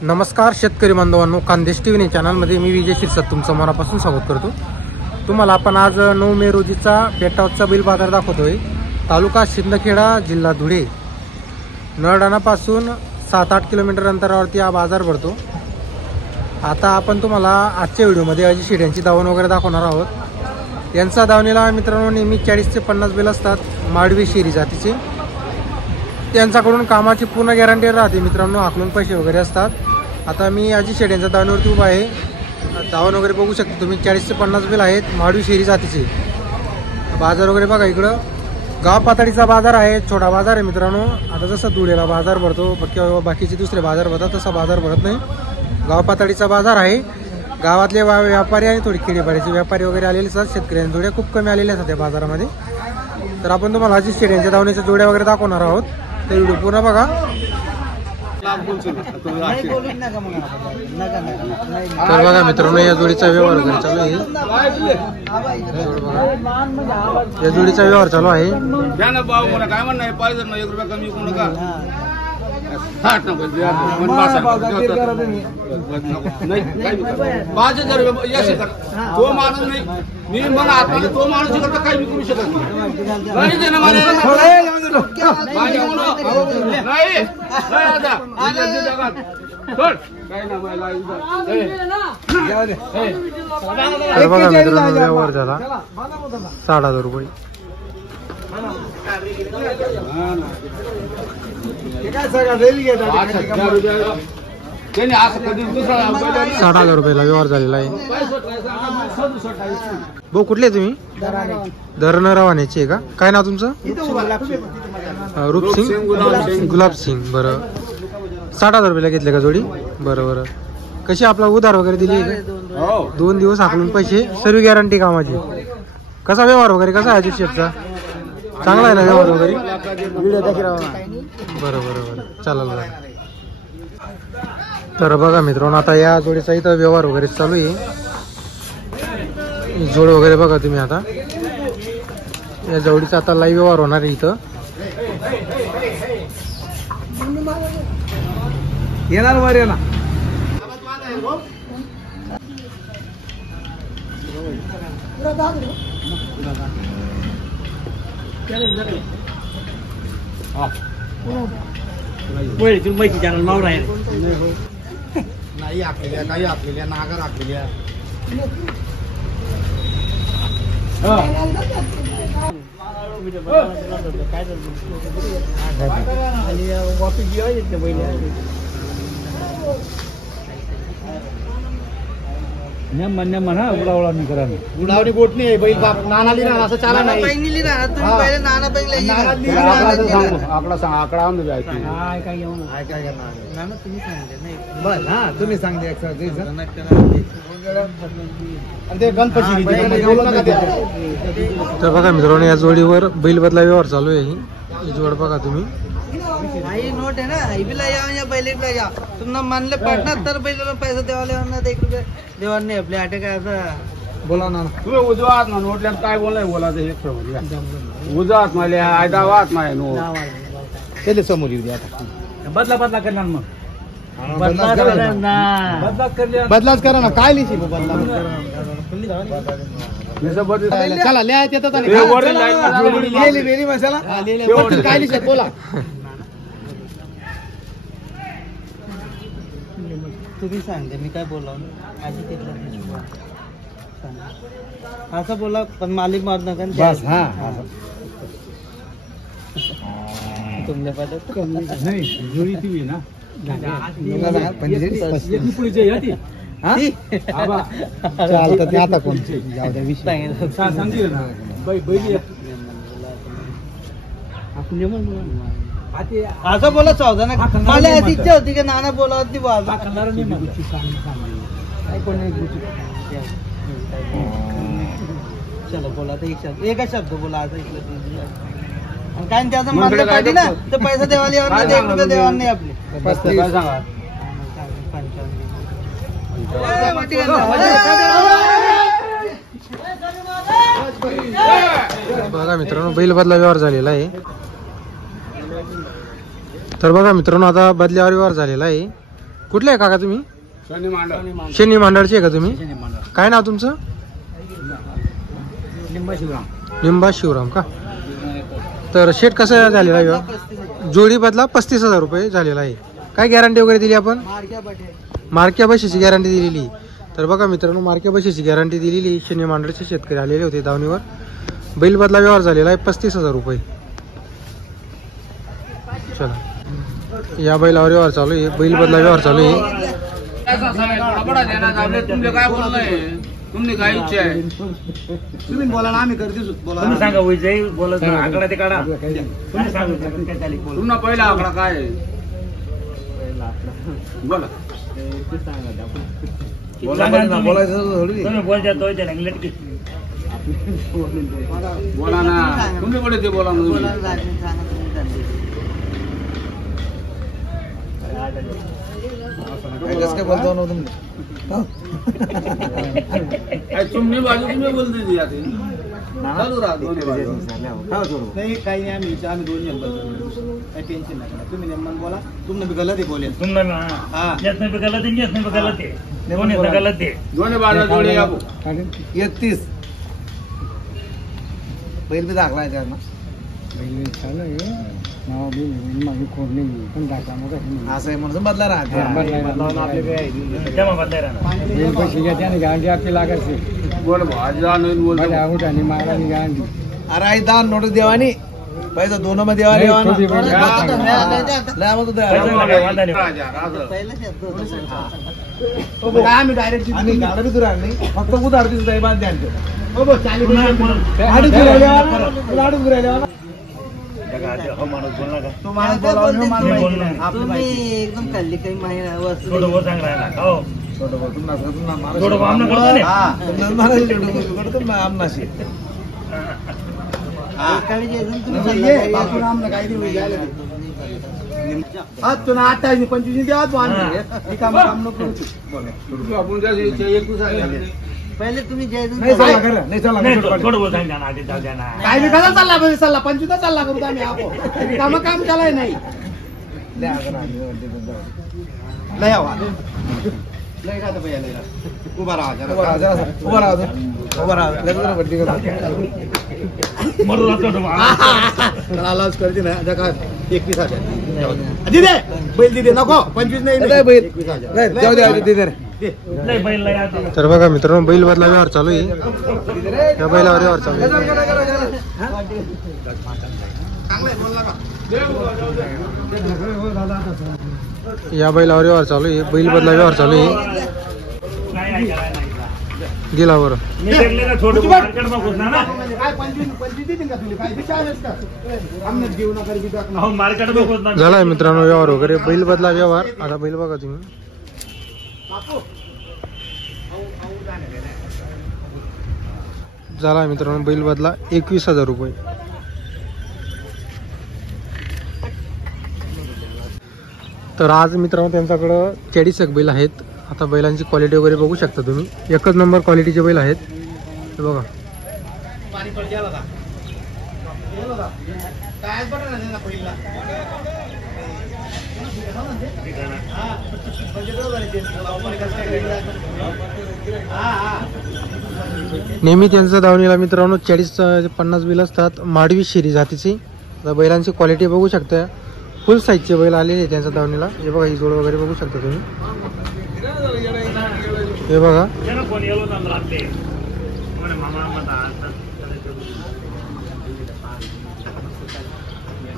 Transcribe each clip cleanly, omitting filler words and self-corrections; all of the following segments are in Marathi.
नमस्कार शेतकरी बांधवांनो, खानदेश टीव्ही चॅनलमध्ये मी विजय शिरसाट तुमचं मनापासून स्वागत करतो। तुम्हाला आपण आज 9 मे रोजीचा पेटावचा बैल बाजार दाखवतोय। तालुका शिंदखेडा, जिल्हा धुळे। नळडाणापासून 7-8 किलोमीटर अंतरावरती हा बाजार भरतो। आता आपण तुम्हाला आजच्या व्हिडिओमध्ये अजी शेड्यांची दावण वगैरे दाखवणार आहोत। यांचा दावणीला मित्रांनो नेहमी 40 ते 50 बैल असतात, माडवी शेरी जातीचे। त्यांच्याकडून कामाची पूर्ण गॅरंटी राहते मित्रांनो, आकलून पैसे वगैरे असतात। आता मी अजी शेड्यांच्या दावणीवरती उभा आहे। दावण वगैरे बघू शकता तुम्ही, 40 ते 50 बैल आहेत, माडवी शेरी जातीचे। बाजार वगैरे बघा, इकडं गाव पातळीचा बाजार आहे, छोटा बाजार आहे मित्रांनो। आता जसं धुळेला बाजार भरतो किंवा बाकीचे दुसरे बाजार भरतात तसा बाजार भरत नाही, गाव पातळीचा बाजार आहे। गावातले व्यापारी आणि थोडी खेडेपाड्याचे व्यापारी वगैरे आलेले असतात, शेतकऱ्यांच्या जोड्या खूप कमी आलेल्या असतात त्या बाजारामध्ये। तर आपण तुम्हाला अजी शेड्यांच्या दावणीच्या जोड्या वगैरे दाखवणार आहोत, तर व्हिडिओ पूर्ण बघा। तर बघा मित्रांनो, या जोडीचा व्यवहार वगैरे चालू आहे। या जोडीचा व्यवहार चालू आहे। काय म्हणणं पाहिजे ना, 1 रुपया कमी करू नका। तो माणूस नाही, मी म्हणा आता तो माणूस करता काही विकू शकत नाही। बघा मित्रांनो, व्यवहार झाला 60,000 रुपये। 60,000 रुपयाला व्यवहार झालेला आहे। भाऊ कुठले तुम्ही? धरण रवान्याचे आहे का? काय नाव तुमचं? रूपसिंग गुलाब सिंग। बरं, 60,000 रुपयाला घेतले का जोडी? बरं बरं। कशी आपला उधार वगैरे दिली का? 2 दिवस हाकलून पैसे, सर्व गॅरंटी कामाची। कसा व्यवहार वगैरे कसा आहे अजित शेठचा? चांगला आहे ना व्यवहार वगैरे? बरं बरं बरं, चालेल। तर बघा मित्रांनो, आता या जोडीचा इथं व्यवहार वगैरे चालू आहे। जोड वगैरे बघा तुम्ही। आता या जोडीचा आता लाईव्ह व्यवहार होणार आहे इथं। येणार वर येणार माहिती चॅनल नाव राहील नाही आखलेल्या, काही आखलेल्या, नागर आखलेल्या। म्हणा उडावळा करा, उडावणी बोट नाही बैल बाप नानाली ना असं चाला नाही। आकडा सांग, आकडा आणून द्यायचा। तुम्ही सांगते तर बघा मित्रांनो, या जोडीवर बैल बदला व्यवहार चालू आहे। ही जोड बघा तुम्ही। नोट है ना, या पहिले तुम्हाला मानले पडणार तर बैलाला पैसा देवाला 1 रुपया देवा नाही आपल्या आटे। काय असं बोला ना तुम्ही उजवात ना नोटल्या काय बोलाय बोलायचं हे उजवात माले आयदा वात माय नो त्याला समोर येऊ द्या। आता बदला करणार, मग बदलाच करा ना। काय लिहिची चला लिहायचं येतात मसाला काय लिहित बोला। तुम्ही सांगते मी काय बोला असं बोला, पण मालिक मार नका बस। हा तुमच्या पाहिजे कमी नाही, जोडी ती ना आता कोण असं बोला चौदा ना। मला याची इच्छा होती की नाना बोला होती चलो बोला तर एक शब्द बोला असं इकडं काय त्याचं मानलं पाहिजे ना, तर पैसा देवाला यावर नाही, 1 रुपया देवार नाही आपले। बघा मित्रांनो, बैल बदला व्यवहार झालेला आहे। तर बघा मित्रांनो, आता बदल्यावर व्यवहार झालेला आहे। कुठले आहे काका तुम्ही? शनी मांडव. शनी मांडळचे आहे का तुम्ही? काय नाव तुमचं? लिंबा शिवराम का? तर शेट कसं झालेला आहे? जोडी बदला 35,000 रुपये झालेला आहे. काय गॅरंटी वगैरे दिली आपण? मार्क्या बशीची गॅरंटी दिलेली. तर बघा मित्रांनो, मार्क्या बशीची गॅरंटी दिलेली. शनी मांडळचे शेतकरी आलेले होते दावणीवर. बैल बदला व्यवहार झालेला आहे 35,000 रुपये. चला, या बैलावर व्यवहार चालू आहे. बैल बदला व्यवहार चालू आहे. तुमचे काय बोलणं तुम्ही काय इच्छा आहे? तुम्ही बोला ना, आम्ही करते बोला. तुम्ही सांगा विजय बोलत आकडा ते काढा. तुम्ही सांगा पुन्हा पहिला आकडा काय आहे? बोला. तुम्ही बोलता तो त्याला इंग्लिश बोला ना, तुम्ही पुढे ते बोला ना. तुम्ही बाजू तुम्ही बोलते ती आता. चालू राहा दोन्ही बाजू. नाही काही नाही, आम्ही दोन्ही काही टेन्शन नाही. तुम्ही नेमन बोला. तुमने भी गलत ही बोले. तुमने जिसने भी गलत है जिसने भी गलत है दोनों से गलत है. दोन्ही बाजू जोडी या. 31 बैल भी दाखला आहे ना. असं आहे म्हणून बदला राहते. जमा बदलाय बोल भाजा नाही बोल. अरे आई दान नोट देवानी पैसा दोनों में देवा आम्ही डायरेक्ट आम्ही गाडा बी दुरा नाही, फक्त उधार दिसत बांध द्या. तुम्ही एकदम खाल्ली काही आमनाशी तुला 28-25 द्या. पहिले तुम्ही काय चालला चालला 25 चालला करू आम्ही आपण काम काम चालाय नाही. लय का उभा लाज करते ना. 21,000 दिदे बैल दिदे नको 25 नाही बैल 21,000 जाऊ द्या दिदे. तर बघा मित्रांनो, बैल बदला व्यवहार चालू आहे. या बैलावर व्यवहार चालू आहे. या बैलावर व्यवहार चालू आहे. बैल बदला व्यवहार चालू आहे. दिलावर झालाय मित्रांनो व्यवहार वगैरे. बैल बदला व्यवहार. आता बैल बघा तुम्ही. झाला मित्रांनो बैल बदला 21,000 रुपये. तर आज मित्रांनो त्यांच्याकडं 40 बैल आहेत. आता बैलांची क्वालिटी वगैरे बघू शकता तुम्ही. एकच नंबर क्वालिटीचे बैल आहेत. हे बघा. नेहमी त्यांच्या दावणीला मित्रांनो 40-50 बैल असतात. माडवी शेरी जातीची. आता बैलांची क्वालिटी बघू शकता. फुल साईजचे बैल आलेले त्यांच्या दावणीला. हे बघा, ही जोड वगैरे बघू शकता तुम्ही. हे बघा.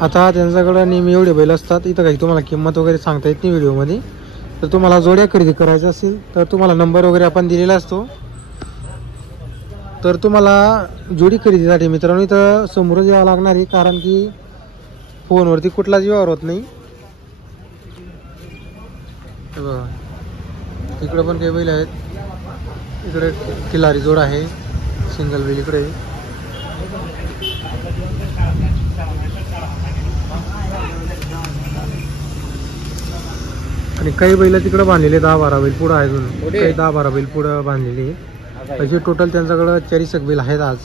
आता त्यांच्याकडे नेहमी एवढे बैल असतात. इथं काही तुम्हाला किंमत वगैरे सांगता येत नाही व्हिडिओमध्ये. तर तुम्हाला जोड्या खरेदी करायच्या असेल तर तुम्हाला नंबर वगैरे आपण दिलेला असतो. तर तुम्हाला जोडी खरेदीसाठी मित्रांनो इथं समोरच यावं लागणार आहे, कारण की फोनवरती कुठलाच व्यवहार होत नाही. बघा, इकडे पण काही बैल आहेत. इकडे खिलारी जोड आहे, सिंगल बैल इकडे. आणि काही बैल तिकडे बांधलेले 10-12 बैल पुढं आहे. अजून काही 10-12 बैल पुढं बांधलेले. असे टोटल त्यांच्याकडं 40 बैल आहेत आज.